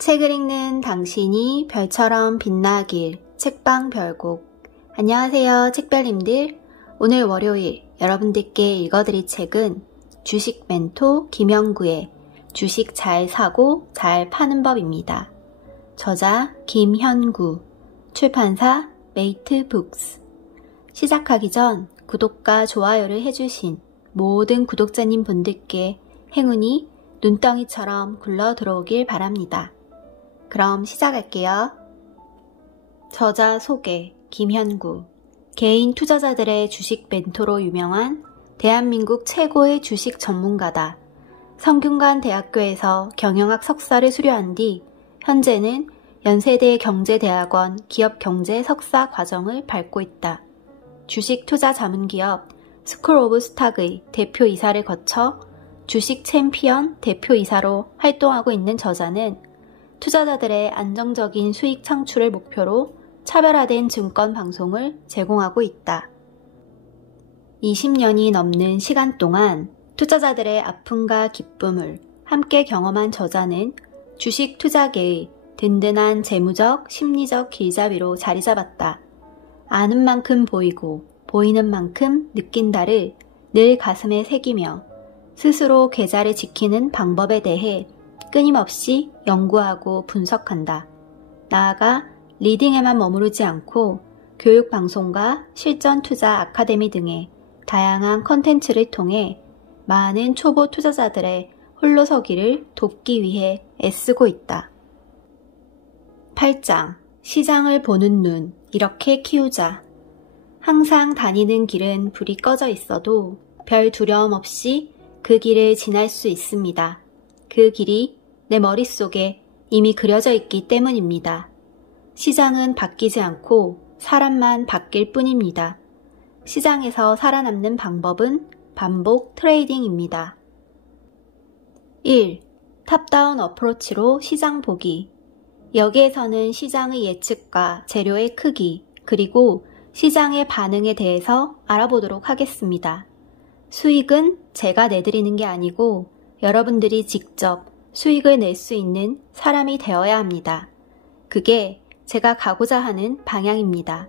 책을 읽는 당신이 별처럼 빛나길 책방 별곡. 안녕하세요 책별님들. 오늘 월요일 여러분들께 읽어드릴 책은 주식 멘토 김현구의 주식 잘 사고 잘 파는 법입니다. 저자 김현구, 출판사 메이트북스. 시작하기 전 구독과 좋아요를 해주신 모든 구독자님 분들께 행운이 눈덩이처럼 굴러 들어오길 바랍니다. 그럼 시작할게요. 저자 소개 김현구. 개인 투자자들의 주식 멘토로 유명한 대한민국 최고의 주식 전문가다. 성균관 대학교에서 경영학 석사를 수료한 뒤 현재는 연세대 경제대학원 기업경제 석사 과정을 밟고 있다. 주식 투자 자문기업 스쿨 오브 스탁의 대표이사를 거쳐 주식 챔피언 대표이사로 활동하고 있는 저자는 투자자들의 안정적인 수익 창출을 목표로 차별화된 증권 방송을 제공하고 있다. 20년이 넘는 시간 동안 투자자들의 아픔과 기쁨을 함께 경험한 저자는 주식 투자계의 든든한 재무적, 심리적 길잡이로 자리 잡았다. 아는 만큼 보이고 보이는 만큼 느낀다를 늘 가슴에 새기며 스스로 계좌를 지키는 방법에 대해 끊임없이 연구하고 분석한다. 나아가 리딩에만 머무르지 않고 교육 방송과 실전 투자 아카데미 등의 다양한 컨텐츠를 통해 많은 초보 투자자들의 홀로서기를 돕기 위해 애쓰고 있다. 8장 시장을 보는 눈 이렇게 키우자. 항상 다니는 길은 불이 꺼져 있어도 별 두려움 없이 그 길을 지날 수 있습니다. 그 길이 내 머릿속에 이미 그려져 있기 때문입니다. 시장은 바뀌지 않고 사람만 바뀔 뿐입니다. 시장에서 살아남는 방법은 반복 트레이딩입니다. 1. 탑다운 어프로치로 시장 보기. 여기에서는 시장의 예측과 재료의 크기, 그리고 시장의 반응에 대해서 알아보도록 하겠습니다. 수익은 제가 내드리는 게 아니고 여러분들이 직접 수익을 낼 수 있는 사람이 되어야 합니다. 그게 제가 가고자 하는 방향입니다.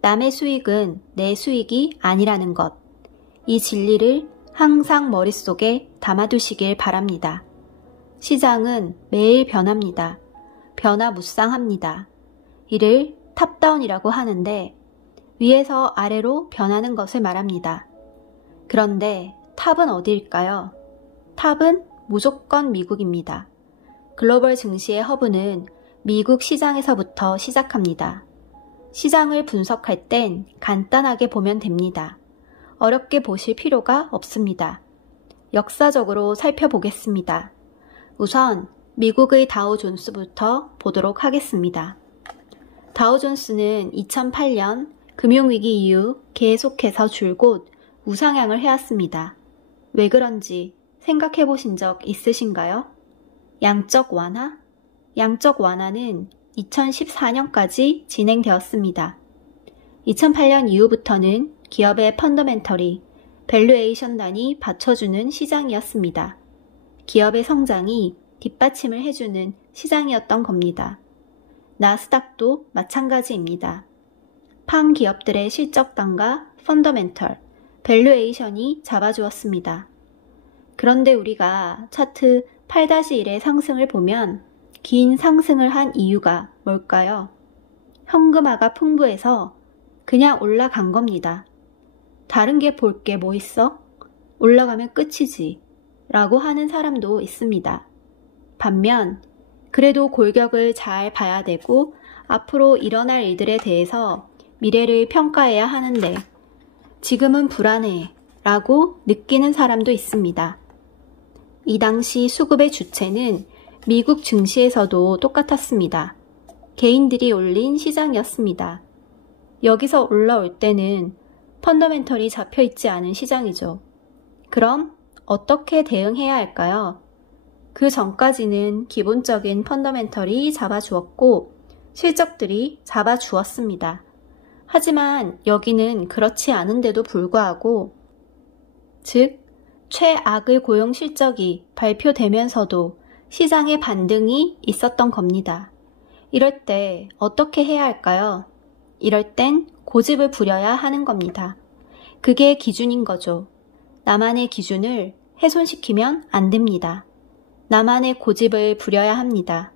남의 수익은 내 수익이 아니라는 것. 이 진리를 항상 머릿속에 담아두시길 바랍니다. 시장은 매일 변합니다. 변화무쌍합니다. 이를 탑다운이라고 하는데 위에서 아래로 변하는 것을 말합니다. 그런데 탑은 어디일까요? 탑은 무조건 미국입니다. 글로벌 증시의 허브는 미국 시장에서부터 시작합니다. 시장을 분석할 땐 간단하게 보면 됩니다. 어렵게 보실 필요가 없습니다. 역사적으로 살펴보겠습니다. 우선 미국의 다우존스부터 보도록 하겠습니다. 다우존스는 2008년 금융위기 이후 계속해서 줄곧 우상향을 해왔습니다. 왜 그런지 생각해 보신 적 있으신가요? 양적 완화? 양적 완화는 2014년까지 진행되었습니다. 2008년 이후부터는 기업의 펀더멘털이 밸류에이션단이 받쳐주는 시장이었습니다. 기업의 성장이 뒷받침을 해주는 시장이었던 겁니다. 나스닥도 마찬가지입니다. 팡 기업들의 실적단과 펀더멘털, 밸류에이션이 잡아주었습니다. 그런데 우리가 차트 8-1의 상승을 보면 긴 상승을 한 이유가 뭘까요? 현금화가 풍부해서 그냥 올라간 겁니다. 다른 게 볼 게 뭐 있어? 올라가면 끝이지 라고 하는 사람도 있습니다. 반면 그래도 골격을 잘 봐야 되고 앞으로 일어날 일들에 대해서 미래를 평가해야 하는데 지금은 불안해 라고 느끼는 사람도 있습니다. 이 당시 수급의 주체는 미국 증시에서도 똑같았습니다. 개인들이 올린 시장이었습니다. 여기서 올라올 때는 펀더멘털이 잡혀있지 않은 시장이죠. 그럼 어떻게 대응해야 할까요? 그 전까지는 기본적인 펀더멘털이 잡아주었고 실적들이 잡아주었습니다. 하지만 여기는 그렇지 않은데도 불구하고 즉 최악의 고용 실적이 발표되면서도 시장에 반등이 있었던 겁니다. 이럴 때 어떻게 해야 할까요? 이럴 땐 고집을 부려야 하는 겁니다. 그게 기준인 거죠. 나만의 기준을 훼손시키면 안 됩니다. 나만의 고집을 부려야 합니다.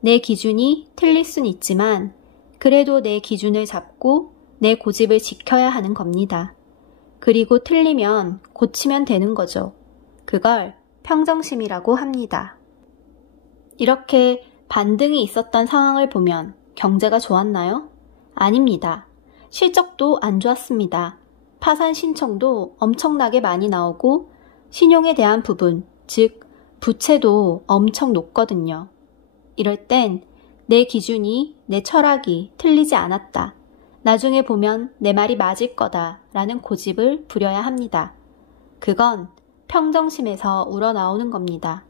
내 기준이 틀릴 순 있지만 그래도 내 기준을 잡고 내 고집을 지켜야 하는 겁니다. 그리고 틀리면 고치면 되는 거죠. 그걸 평정심이라고 합니다. 이렇게 반등이 있었던 상황을 보면 경제가 좋았나요? 아닙니다. 실적도 안 좋았습니다. 파산 신청도 엄청나게 많이 나오고 신용에 대한 부분, 즉 부채도 엄청 높거든요. 이럴 땐 내 기준이, 내 철학이 틀리지 않았다. 나중에 보면 내 말이 맞을 거다 라는 고집을 부려야 합니다. 그건 평정심에서 우러나오는 겁니다.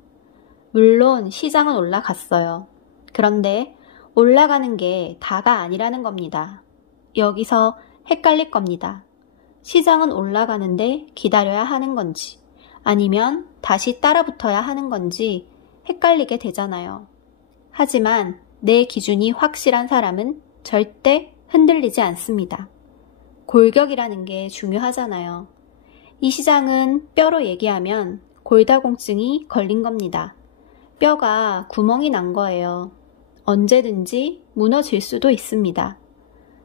물론 시장은 올라갔어요. 그런데 올라가는 게 다가 아니라는 겁니다. 여기서 헷갈릴 겁니다. 시장은 올라가는데 기다려야 하는 건지 아니면 다시 따라붙어야 하는 건지 헷갈리게 되잖아요. 하지만 내 기준이 확실한 사람은 절대 흔들리지 않습니다. 골격이라는 게 중요하잖아요. 이 시장은 뼈로 얘기하면 골다공증이 걸린 겁니다. 뼈가 구멍이 난 거예요. 언제든지 무너질 수도 있습니다.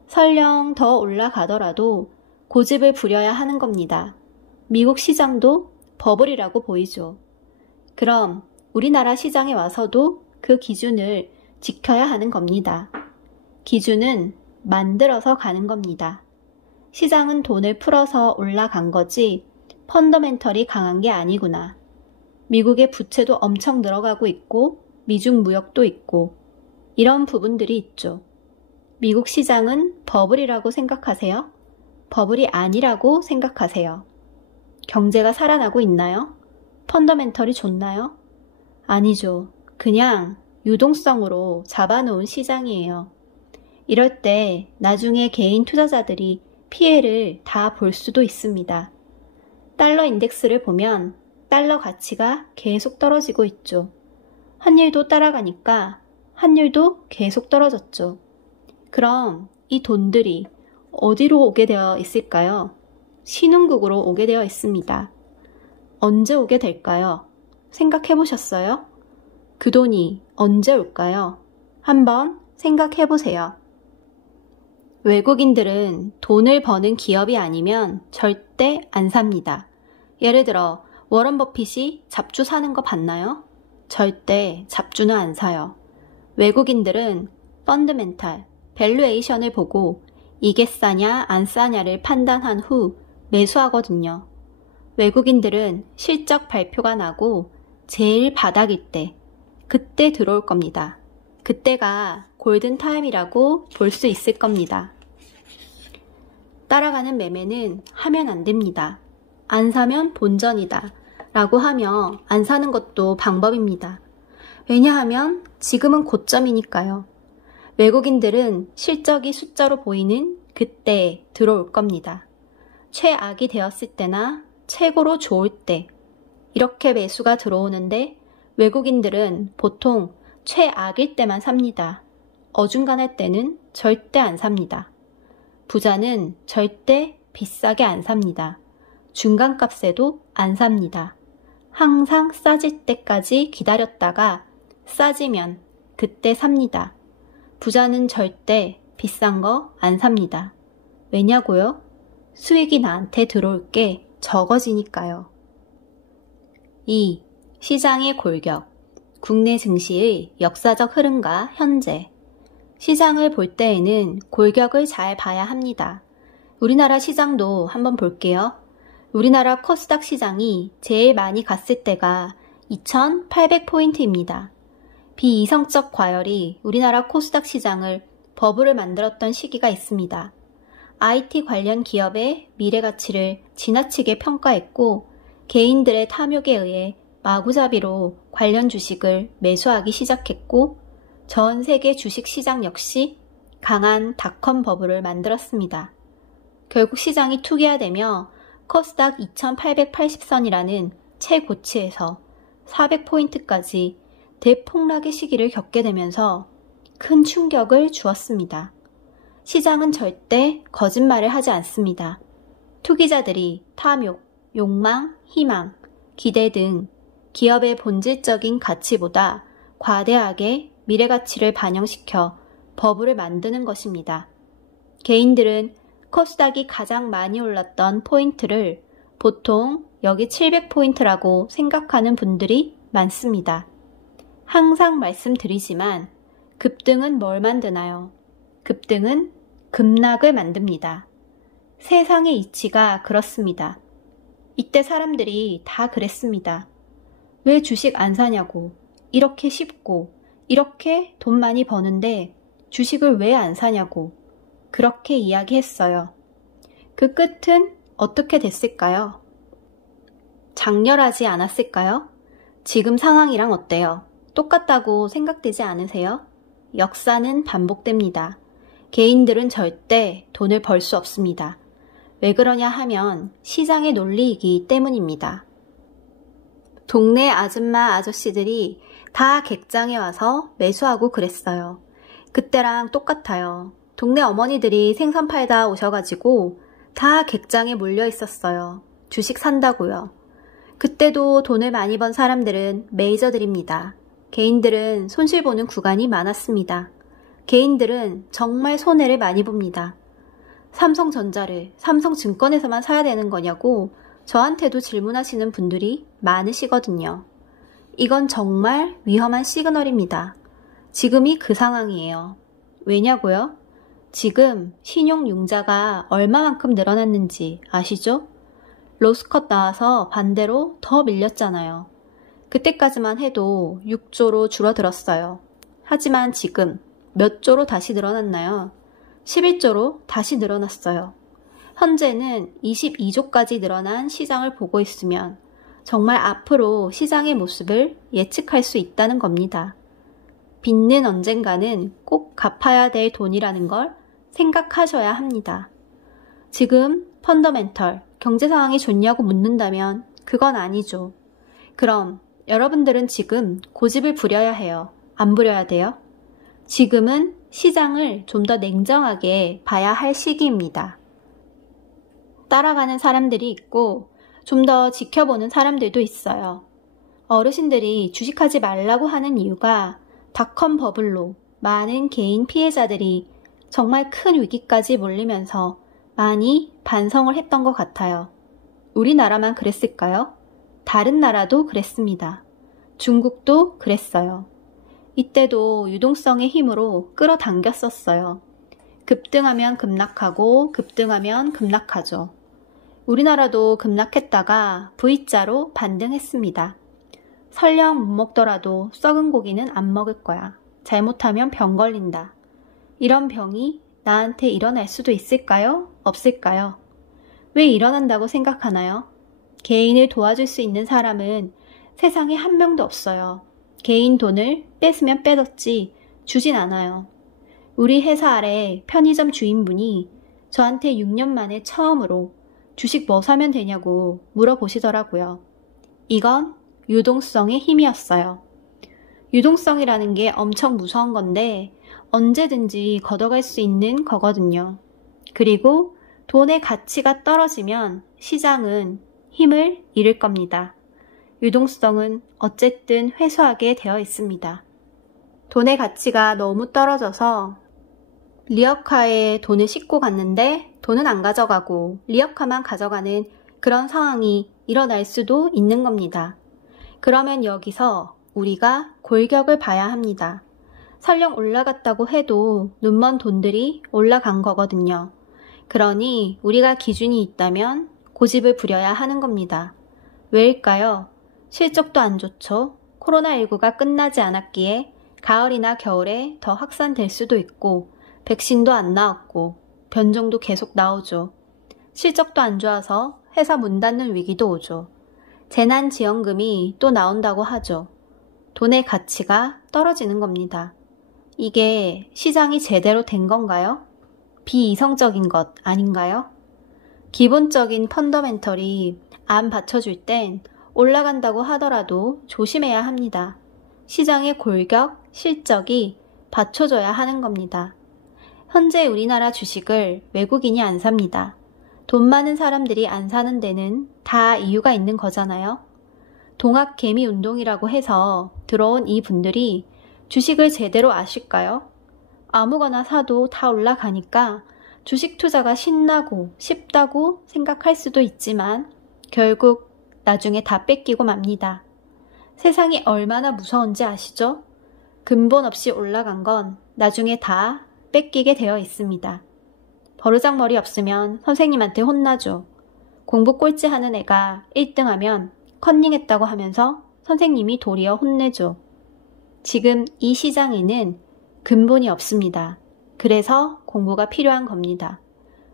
설령 더 올라가더라도 고집을 부려야 하는 겁니다. 미국 시장도 버블이라고 보이죠. 그럼 우리나라 시장에 와서도 그 기준을 지켜야 하는 겁니다. 기준은 만들어서 가는 겁니다. 시장은 돈을 풀어서 올라간 거지 펀더멘털이 강한 게 아니구나. 미국의 부채도 엄청 늘어가고 있고 미중 무역도 있고 이런 부분들이 있죠. 미국 시장은 버블이라고 생각하세요? 버블이 아니라고 생각하세요? 경제가 살아나고 있나요? 펀더멘털이 좋나요? 아니죠. 그냥 유동성으로 잡아놓은 시장이에요. 이럴 때 나중에 개인 투자자들이 피해를 다 볼 수도 있습니다. 달러 인덱스를 보면 달러 가치가 계속 떨어지고 있죠. 환율도 따라가니까 환율도 계속 떨어졌죠. 그럼 이 돈들이 어디로 오게 되어 있을까요? 신흥국으로 오게 되어 있습니다. 언제 오게 될까요? 생각해 보셨어요? 그 돈이 언제 올까요? 한번 생각해 보세요. 외국인들은 돈을 버는 기업이 아니면 절대 안 삽니다. 예를 들어 워런 버핏이 잡주 사는 거 봤나요? 절대 잡주는 안 사요. 외국인들은 펀드멘탈, 밸류에이션을 보고 이게 싸냐 안 싸냐를 판단한 후 매수하거든요. 외국인들은 실적 발표가 나고 제일 바닥일 때, 그때 들어올 겁니다. 그때가 골든타임이라고 볼 수 있을 겁니다. 따라가는 매매는 하면 안 됩니다. 안 사면 본전이다 라고 하며 안 사는 것도 방법입니다. 왜냐하면 지금은 고점이니까요. 외국인들은 실적이 숫자로 보이는 그때 들어올 겁니다. 최악이 되었을 때나 최고로 좋을 때 이렇게 매수가 들어오는데 외국인들은 보통 최악일 때만 삽니다. 어중간할 때는 절대 안 삽니다. 부자는 절대 비싸게 안 삽니다. 중간값에도 안 삽니다. 항상 싸질 때까지 기다렸다가 싸지면 그때 삽니다. 부자는 절대 비싼 거 안 삽니다. 왜냐고요? 수익이 나한테 들어올 게 적어지니까요. 2. 시장의 골격. 국내 증시의 역사적 흐름과 현재. 시장을 볼 때에는 골격을 잘 봐야 합니다. 우리나라 시장도 한번 볼게요. 우리나라 코스닥 시장이 제일 많이 갔을 때가 2,800포인트입니다. 비이성적 과열이 우리나라 코스닥 시장을 버블을 만들었던 시기가 있습니다. IT 관련 기업의 미래 가치를 지나치게 평가했고 개인들의 탐욕에 의해 마구잡이로 관련 주식을 매수하기 시작했고 전 세계 주식시장 역시 강한 닷컴 버블을 만들었습니다. 결국 시장이 투기화되며 코스닥 2880선이라는 최고치에서 400포인트까지 대폭락의 시기를 겪게 되면서 큰 충격을 주었습니다. 시장은 절대 거짓말을 하지 않습니다. 투기자들이 탐욕, 욕망, 희망, 기대 등 기업의 본질적인 가치보다 과대하게 미래가치를 반영시켜 버블을 만드는 것입니다. 개인들은 코스닥이 가장 많이 올랐던 포인트를 보통 여기 700포인트라고 생각하는 분들이 많습니다. 항상 말씀드리지만 급등은 뭘 만드나요? 급등은 급락을 만듭니다. 세상의 이치가 그렇습니다. 이때 사람들이 다 그랬습니다. 왜 주식 안 사냐고, 이렇게 쉽고 이렇게 돈 많이 버는데 주식을 왜 안 사냐고 그렇게 이야기했어요. 그 끝은 어떻게 됐을까요? 장렬하지 않았을까요? 지금 상황이랑 어때요? 똑같다고 생각되지 않으세요? 역사는 반복됩니다. 개인들은 절대 돈을 벌 수 없습니다. 왜 그러냐 하면 시장의 논리이기 때문입니다. 동네 아줌마 아저씨들이 다 객장에 와서 매수하고 그랬어요. 그때랑 똑같아요. 동네 어머니들이 생선 팔다 오셔가지고 다 객장에 몰려 있었어요. 주식 산다고요. 그때도 돈을 많이 번 사람들은 메이저들입니다. 개인들은 손실 보는 구간이 많았습니다. 개인들은 정말 손해를 많이 봅니다. 삼성전자를 삼성증권에서만 사야 되는 거냐고 저한테도 질문하시는 분들이 많으시거든요. 이건 정말 위험한 시그널입니다. 지금이 그 상황이에요. 왜냐고요? 지금 신용융자가 얼마만큼 늘어났는지 아시죠? 로스컷 나와서 반대로 더 밀렸잖아요. 그때까지만 해도 6조로 줄어들었어요. 하지만 지금 몇 조로 다시 늘어났나요? 11조로 다시 늘어났어요. 현재는 22조까지 늘어난 시장을 보고 있으면 정말 앞으로 시장의 모습을 예측할 수 있다는 겁니다. 빚는 언젠가는 꼭 갚아야 될 돈이라는 걸 생각하셔야 합니다. 지금 펀더멘털, 경제 상황이 좋냐고 묻는다면 그건 아니죠. 그럼 여러분들은 지금 고집을 부려야 해요. 안 부려야 돼요? 지금은 시장을 좀 더 냉정하게 봐야 할 시기입니다. 따라가는 사람들이 있고 좀 더 지켜보는 사람들도 있어요. 어르신들이 주식하지 말라고 하는 이유가 닷컴 버블로 많은 개인 피해자들이 정말 큰 위기까지 몰리면서 많이 반성을 했던 것 같아요. 우리나라만 그랬을까요? 다른 나라도 그랬습니다. 중국도 그랬어요. 이때도 유동성의 힘으로 끌어당겼었어요. 급등하면 급락하고 급등하면 급락하죠. 우리나라도 급락했다가 V자로 반등했습니다. 설령 못 먹더라도 썩은 고기는 안 먹을 거야. 잘못하면 병 걸린다. 이런 병이 나한테 일어날 수도 있을까요? 없을까요? 왜 일어난다고 생각하나요? 개인을 도와줄 수 있는 사람은 세상에 한 명도 없어요. 개인 돈을 뺏으면 빼뒀지 주진 않아요. 우리 회사 아래 편의점 주인분이 저한테 6년 만에 처음으로 주식 뭐 사면 되냐고 물어보시더라고요. 이건 유동성의 힘이었어요. 유동성이라는 게 엄청 무서운 건데 언제든지 걷어갈 수 있는 거거든요. 그리고 돈의 가치가 떨어지면 시장은 힘을 잃을 겁니다. 유동성은 어쨌든 회수하게 되어 있습니다. 돈의 가치가 너무 떨어져서 리어카에 돈을 싣고 갔는데 돈은 안 가져가고 리어카만 가져가는 그런 상황이 일어날 수도 있는 겁니다. 그러면 여기서 우리가 골격을 봐야 합니다. 설령 올라갔다고 해도 눈먼 돈들이 올라간 거거든요. 그러니 우리가 기준이 있다면 고집을 부려야 하는 겁니다. 왜일까요? 실적도 안 좋죠. 코로나19가 끝나지 않았기에 가을이나 겨울에 더 확산될 수도 있고 백신도 안 나왔고 변종도 계속 나오죠. 실적도 안 좋아서 회사 문 닫는 위기도 오죠. 재난지원금이 또 나온다고 하죠. 돈의 가치가 떨어지는 겁니다. 이게 시장이 제대로 된 건가요? 비이성적인 것 아닌가요? 기본적인 펀더멘털이 안 받쳐줄 땐 올라간다고 하더라도 조심해야 합니다. 시장의 골격, 실적이 받쳐줘야 하는 겁니다. 현재 우리나라 주식을 외국인이 안 삽니다. 돈 많은 사람들이 안 사는 데는 다 이유가 있는 거잖아요. 동학개미 운동이라고 해서 들어온 이 분들이 주식을 제대로 아실까요? 아무거나 사도 다 올라가니까 주식 투자가 신나고 쉽다고 생각할 수도 있지만 결국 나중에 다 뺏기고 맙니다. 세상이 얼마나 무서운지 아시죠? 근본 없이 올라간 건 나중에 다 뺏기게 되어 있습니다. 버르장머리 없으면 선생님한테 혼나죠. 공부 꼴찌 하는 애가 1등하면 컨닝했다고 하면서 선생님이 도리어 혼내죠. 지금 이 시장에는 근본이 없습니다. 그래서 공부가 필요한 겁니다.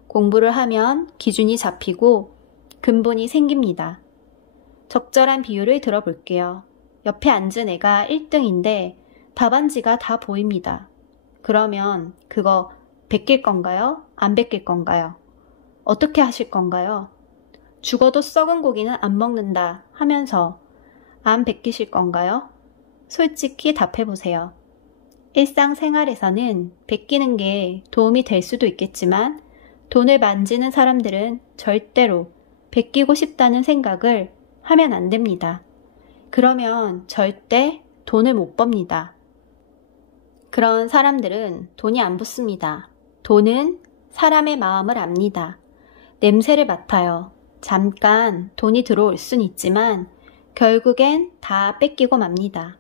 공부를 하면 기준이 잡히고 근본이 생깁니다. 적절한 비유를 들어볼게요. 옆에 앉은 애가 1등인데 답안지가 다 보입니다. 그러면 그거 베낄 건가요? 안 베낄 건가요? 어떻게 하실 건가요? 죽어도 썩은 고기는 안 먹는다 하면서 안 베끼실 건가요? 솔직히 답해보세요. 일상생활에서는 베끼는 게 도움이 될 수도 있겠지만 돈을 만지는 사람들은 절대로 베끼고 싶다는 생각을 하면 안 됩니다. 그러면 절대 돈을 못 법니다. 그런 사람들은 돈이 안 붙습니다. 돈은 사람의 마음을 압니다. 냄새를 맡아요. 잠깐 돈이 들어올 순 있지만 결국엔 다 뺏기고 맙니다.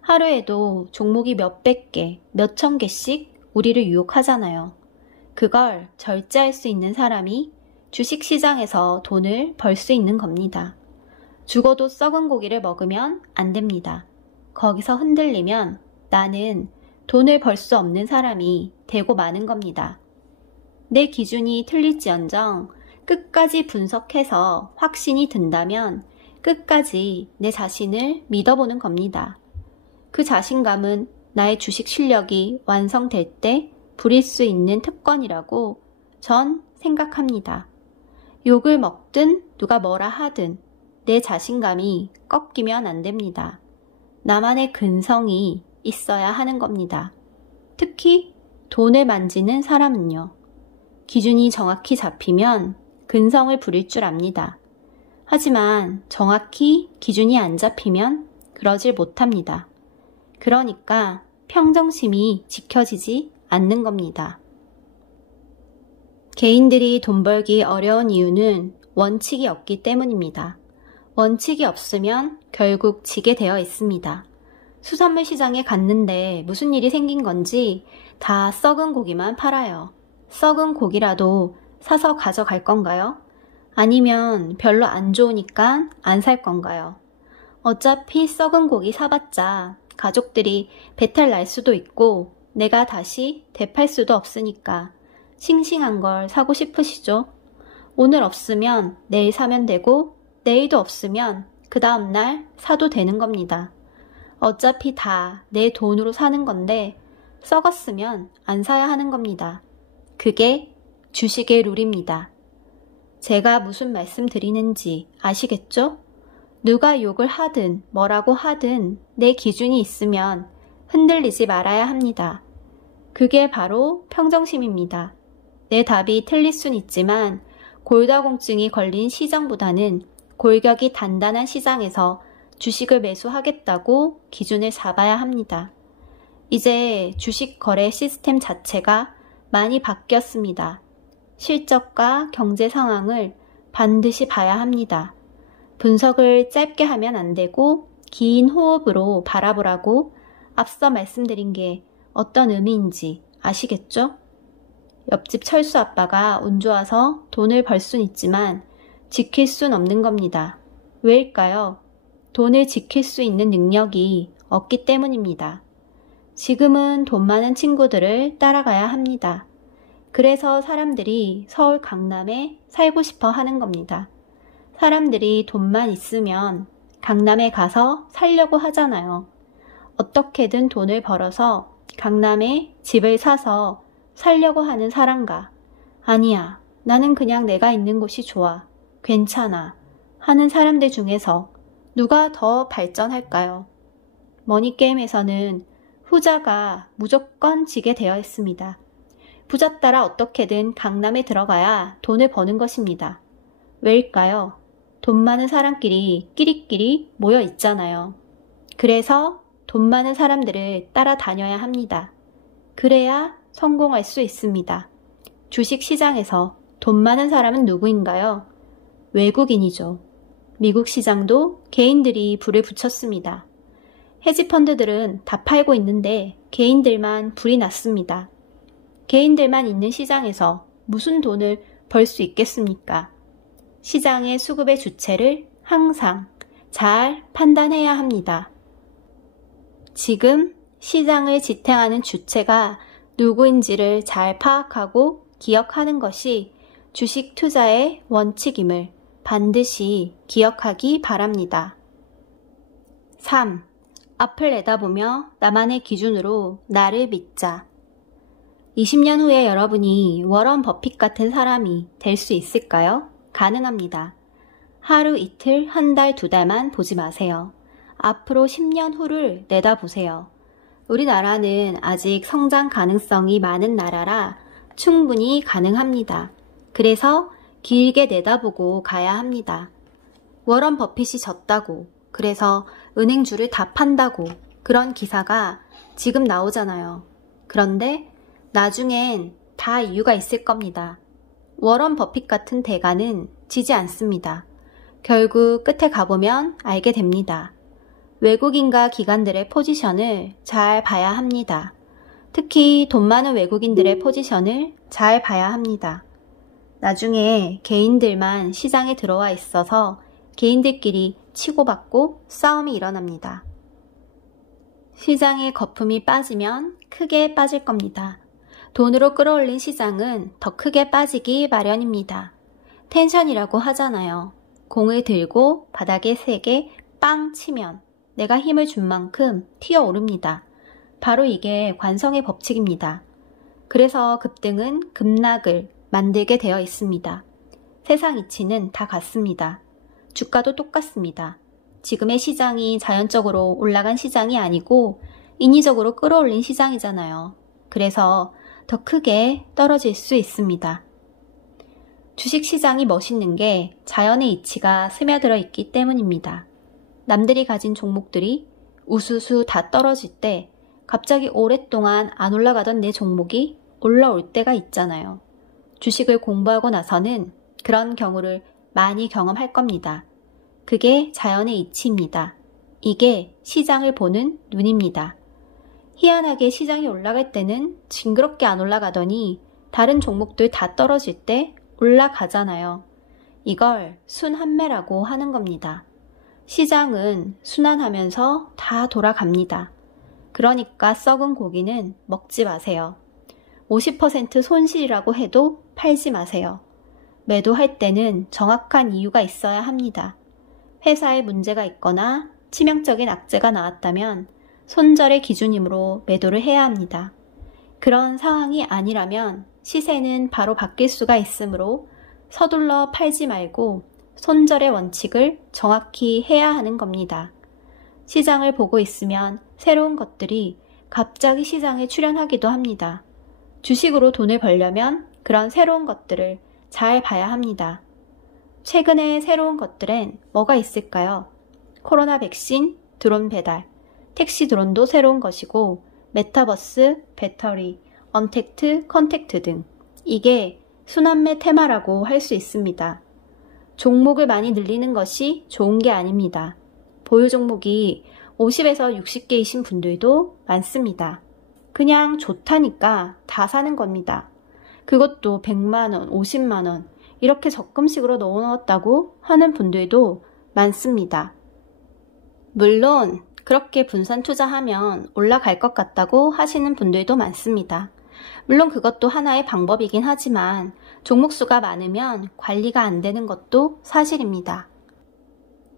하루에도 종목이 몇백 개, 몇천 개씩 우리를 유혹하잖아요. 그걸 절제할 수 있는 사람이 주식시장에서 돈을 벌 수 있는 겁니다. 죽어도 썩은 고기를 먹으면 안 됩니다. 거기서 흔들리면 나는 돈을 벌 수 없는 사람이 되고 마는 겁니다. 내 기준이 틀릴지언정 끝까지 분석해서 확신이 든다면 끝까지 내 자신을 믿어보는 겁니다. 그 자신감은 나의 주식 실력이 완성될 때 부릴 수 있는 특권이라고 전 생각합니다. 욕을 먹든 누가 뭐라 하든 내 자신감이 꺾이면 안 됩니다. 나만의 근성이 있어야 하는 겁니다. 특히 돈을 만지는 사람은요. 기준이 정확히 잡히면 근성을 부릴 줄 압니다. 하지만 정확히 기준이 안 잡히면 그러질 못합니다. 그러니까 평정심이 지켜지지 않는 겁니다. 개인들이 돈 벌기 어려운 이유는 원칙이 없기 때문입니다. 원칙이 없으면 결국 지게 되어 있습니다. 수산물 시장에 갔는데 무슨 일이 생긴 건지 다 썩은 고기만 팔아요. 썩은 고기라도 사서 가져갈 건가요? 아니면 별로 안 좋으니까 안 살 건가요? 어차피 썩은 고기 사봤자 가족들이 배탈 날 수도 있고 내가 다시 되팔 수도 없으니까 싱싱한 걸 사고 싶으시죠? 오늘 없으면 내일 사면 되고 내일도 없으면 그 다음날 사도 되는 겁니다. 어차피 다 내 돈으로 사는 건데 썩었으면 안 사야 하는 겁니다. 그게 주식의 룰입니다. 제가 무슨 말씀 드리는지 아시겠죠? 누가 욕을 하든 뭐라고 하든 내 기준이 있으면 흔들리지 말아야 합니다. 그게 바로 평정심입니다. 내 답이 틀릴 순 있지만 골다공증이 걸린 시장보다는 골격이 단단한 시장에서 주식을 매수하겠다고 기준을 잡아야 합니다. 이제 주식 거래 시스템 자체가 많이 바뀌었습니다. 실적과 경제 상황을 반드시 봐야 합니다. 분석을 짧게 하면 안 되고 긴 호흡으로 바라보라고 앞서 말씀드린 게 어떤 의미인지 아시겠죠? 옆집 철수 아빠가 운 좋아서 돈을 벌 순 있지만 지킬 순 없는 겁니다. 왜일까요? 돈을 지킬 수 있는 능력이 없기 때문입니다. 지금은 돈 많은 친구들을 따라가야 합니다. 그래서 사람들이 서울 강남에 살고 싶어 하는 겁니다. 사람들이 돈만 있으면 강남에 가서 살려고 하잖아요. 어떻게든 돈을 벌어서 강남에 집을 사서 살려고 하는 사람과 아니야, 나는 그냥 내가 있는 곳이 좋아, 괜찮아 하는 사람들 중에서 누가 더 발전할까요? 머니게임에서는 후자가 무조건 지게 되어 있습니다. 부자 따라 어떻게든 강남에 들어가야 돈을 버는 것입니다. 왜일까요? 돈 많은 사람끼리 끼리끼리 모여 있잖아요. 그래서 돈 많은 사람들을 따라다녀야 합니다. 그래야 성공할 수 있습니다. 주식시장에서 돈 많은 사람은 누구인가요? 외국인이죠. 미국 시장도 개인들이 불을 붙였습니다. 헤지펀드들은 다 팔고 있는데 개인들만 불이 났습니다. 개인들만 있는 시장에서 무슨 돈을 벌 수 있겠습니까? 시장의 수급의 주체를 항상 잘 판단해야 합니다. 지금 시장을 지탱하는 주체가 누구인지를 잘 파악하고 기억하는 것이 주식 투자의 원칙임을 반드시 기억하기 바랍니다. 3. 앞을 내다보며 나만의 기준으로 나를 믿자. 20년 후에 여러분이 워런 버핏 같은 사람이 될 수 있을까요? 가능합니다. 하루 이틀, 한 달, 두 달만 보지 마세요. 앞으로 10년 후를 내다보세요. 우리나라는 아직 성장 가능성이 많은 나라라 충분히 가능합니다. 그래서 길게 내다보고 가야 합니다. 워런 버핏이 졌다고, 그래서 은행주를 다 판다고 그런 기사가 지금 나오잖아요. 그런데 나중엔 다 이유가 있을 겁니다. 워런 버핏 같은 대가는 지지 않습니다. 결국 끝에 가보면 알게 됩니다. 외국인과 기관들의 포지션을 잘 봐야 합니다. 특히 돈 많은 외국인들의 포지션을 잘 봐야 합니다. 나중에 개인들만 시장에 들어와 있어서 개인들끼리 치고받고 싸움이 일어납니다. 시장의 거품이 빠지면 크게 빠질 겁니다. 돈으로 끌어올린 시장은 더 크게 빠지기 마련입니다. 텐션이라고 하잖아요. 공을 들고 바닥에 세게 빵 치면 내가 힘을 준 만큼 튀어오릅니다. 바로 이게 관성의 법칙입니다. 그래서 급등은 급락을 만들게 되어 있습니다. 세상 이치는 다 같습니다. 주가도 똑같습니다. 지금의 시장이 자연적으로 올라간 시장이 아니고 인위적으로 끌어올린 시장이잖아요. 그래서 더 크게 떨어질 수 있습니다. 주식시장이 멋있는 게 자연의 이치가 스며들어 있기 때문입니다. 남들이 가진 종목들이 우수수 다 떨어질 때 갑자기 오랫동안 안 올라가던 내 종목이 올라올 때가 있잖아요. 주식을 공부하고 나서는 그런 경우를 많이 경험할 겁니다. 그게 자연의 이치입니다. 이게 시장을 보는 눈입니다. 희한하게 시장이 올라갈 때는 징그럽게 안 올라가더니 다른 종목들 다 떨어질 때 올라가잖아요. 이걸 순환매라고 하는 겁니다. 시장은 순환하면서 다 돌아갑니다. 그러니까 썩은 고기는 먹지 마세요. 50% 손실이라고 해도 팔지 마세요. 매도할 때는 정확한 이유가 있어야 합니다. 회사에 문제가 있거나 치명적인 악재가 나왔다면 손절의 기준이므로 매도를 해야 합니다. 그런 상황이 아니라면 시세는 바로 바뀔 수가 있으므로 서둘러 팔지 말고 손절의 원칙을 정확히 해야 하는 겁니다. 시장을 보고 있으면 새로운 것들이 갑자기 시장에 출현하기도 합니다. 주식으로 돈을 벌려면 그런 새로운 것들을 잘 봐야 합니다. 최근에 새로운 것들엔 뭐가 있을까요? 코로나 백신, 드론 배달, 택시 드론도 새로운 것이고 메타버스, 배터리, 언택트, 컨택트 등 이게 순환매 테마라고 할 수 있습니다. 종목을 많이 늘리는 것이 좋은 게 아닙니다. 보유 종목이 50에서 60개이신 분들도 많습니다. 그냥 좋다니까 다 사는 겁니다. 그것도 100만원, 50만원 이렇게 적금식으로 넣어놓았다고 하는 분들도 많습니다. 물론 그렇게 분산 투자하면 올라갈 것 같다고 하시는 분들도 많습니다. 물론 그것도 하나의 방법이긴 하지만 종목 수가 많으면 관리가 안 되는 것도 사실입니다.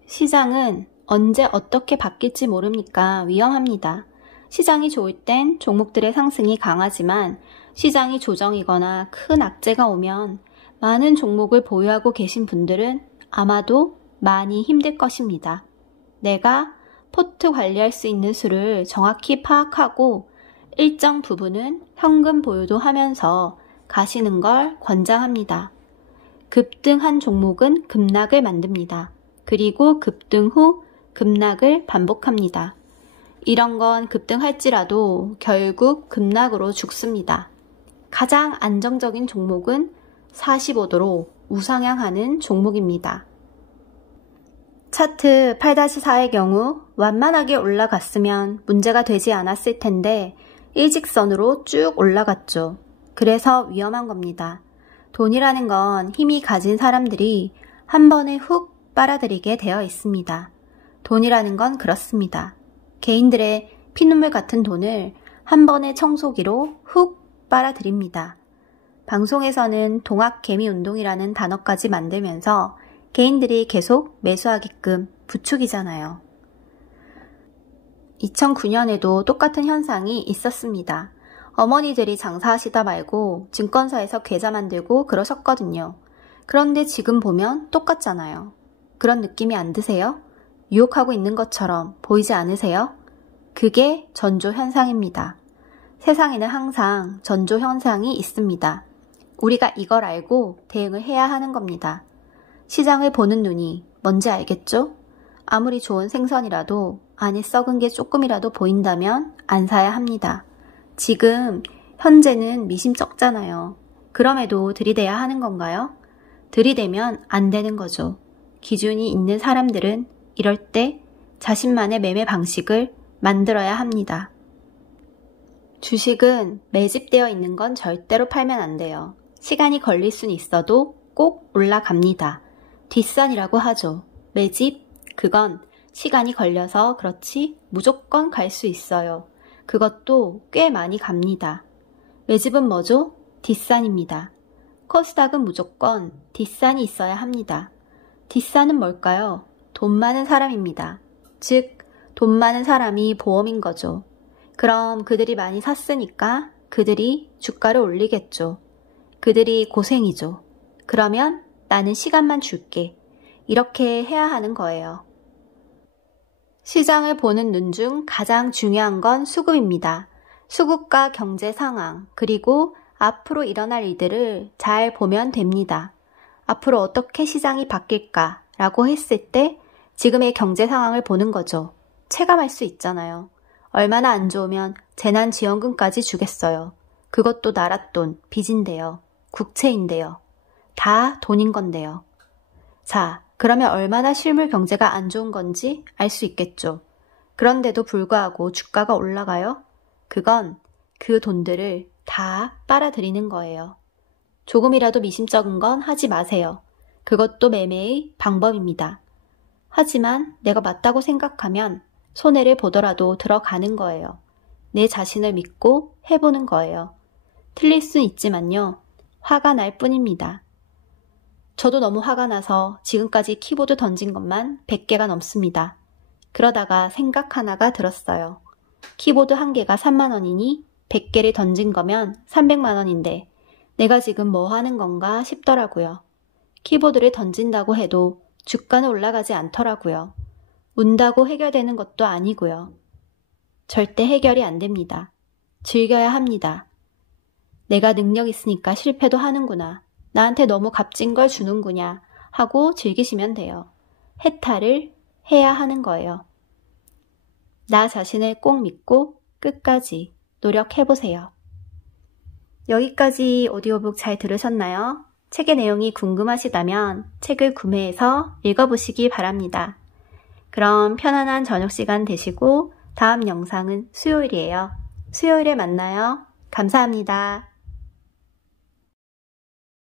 시장은 언제 어떻게 바뀔지 모르니까 위험합니다. 시장이 좋을 땐 종목들의 상승이 강하지만 시장이 조정이거나 큰 악재가 오면 많은 종목을 보유하고 계신 분들은 아마도 많이 힘들 것입니다. 내가 포트 관리할 수 있는 수를 정확히 파악하고 일정 부분은 현금 보유도 하면서 가시는 걸 권장합니다. 급등한 종목은 급락을 만듭니다. 그리고 급등 후 급락을 반복합니다. 이런 건 급등할지라도 결국 급락으로 죽습니다. 가장 안정적인 종목은 45도로 우상향하는 종목입니다. 차트 8-4의 경우 완만하게 올라갔으면 문제가 되지 않았을 텐데 일직선으로 쭉 올라갔죠. 그래서 위험한 겁니다. 돈이라는 건 힘이 가진 사람들이 한 번에 훅 빨아들이게 되어 있습니다. 돈이라는 건 그렇습니다. 개인들의 피눈물 같은 돈을 한 번에 청소기로 훅 빨아들입니다. 방송에서는 동학개미운동이라는 단어까지 만들면서 개인들이 계속 매수하게끔 부추기잖아요. 2009년에도 똑같은 현상이 있었습니다. 어머니들이 장사하시다 말고 증권사에서 계좌 만들고 그러셨거든요. 그런데 지금 보면 똑같잖아요. 그런 느낌이 안 드세요? 유혹하고 있는 것처럼 보이지 않으세요? 그게 전조현상입니다. 세상에는 항상 전조현상이 있습니다. 우리가 이걸 알고 대응을 해야 하는 겁니다. 시장을 보는 눈이 뭔지 알겠죠? 아무리 좋은 생선이라도 안에 썩은 게 조금이라도 보인다면 안 사야 합니다. 지금 현재는 미심쩍잖아요. 그럼에도 들이대야 하는 건가요? 들이대면 안 되는 거죠. 기준이 있는 사람들은 이럴 때 자신만의 매매 방식을 만들어야 합니다. 주식은 매집되어 있는 건 절대로 팔면 안 돼요. 시간이 걸릴 순 있어도 꼭 올라갑니다. 뒷산이라고 하죠. 매집, 그건 시간이 걸려서 그렇지 무조건 갈 수 있어요. 그것도 꽤 많이 갑니다. 매집은 뭐죠? 뒷산입니다. 코스닥은 무조건 뒷산이 있어야 합니다. 뒷산은 뭘까요? 돈 많은 사람입니다. 즉, 돈 많은 사람이 보험인 거죠. 그럼 그들이 많이 샀으니까 그들이 주가를 올리겠죠. 그들이 고생이죠. 그러면 나는 시간만 줄게. 이렇게 해야 하는 거예요. 시장을 보는 눈 중 가장 중요한 건 수급입니다. 수급과 경제 상황, 그리고 앞으로 일어날 일들을 잘 보면 됩니다. 앞으로 어떻게 시장이 바뀔까라고 했을 때 지금의 경제 상황을 보는 거죠. 체감할 수 있잖아요. 얼마나 안 좋으면 재난지원금까지 주겠어요. 그것도 나랏돈, 빚인데요. 국채인데요. 다 돈인 건데요. 자, 그러면 얼마나 실물 경제가 안 좋은 건지 알 수 있겠죠. 그런데도 불구하고 주가가 올라가요? 그건 그 돈들을 다 빨아들이는 거예요. 조금이라도 미심쩍은 건 하지 마세요. 그것도 매매의 방법입니다. 하지만 내가 맞다고 생각하면 손해를 보더라도 들어가는 거예요. 내 자신을 믿고 해보는 거예요. 틀릴 순 있지만요. 화가 날 뿐입니다. 저도 너무 화가 나서 지금까지 키보드 던진 것만 100개가 넘습니다. 그러다가 생각 하나가 들었어요. 키보드 한 개가 3만 원이니 100개를 던진 거면 300만 원인데 내가 지금 뭐 하는 건가 싶더라고요. 키보드를 던진다고 해도 주가는 올라가지 않더라고요. 운다고 해결되는 것도 아니고요. 절대 해결이 안 됩니다. 즐겨야 합니다. 내가 능력 있으니까 실패도 하는구나. 나한테 너무 값진 걸 주는구냐 하고 즐기시면 돼요. 해탈을 해야 하는 거예요. 나 자신을 꼭 믿고 끝까지 노력해보세요. 여기까지 오디오북 잘 들으셨나요? 책의 내용이 궁금하시다면 책을 구매해서 읽어보시기 바랍니다. 그럼 편안한 저녁 시간 되시고 다음 영상은 수요일이에요. 수요일에 만나요. 감사합니다.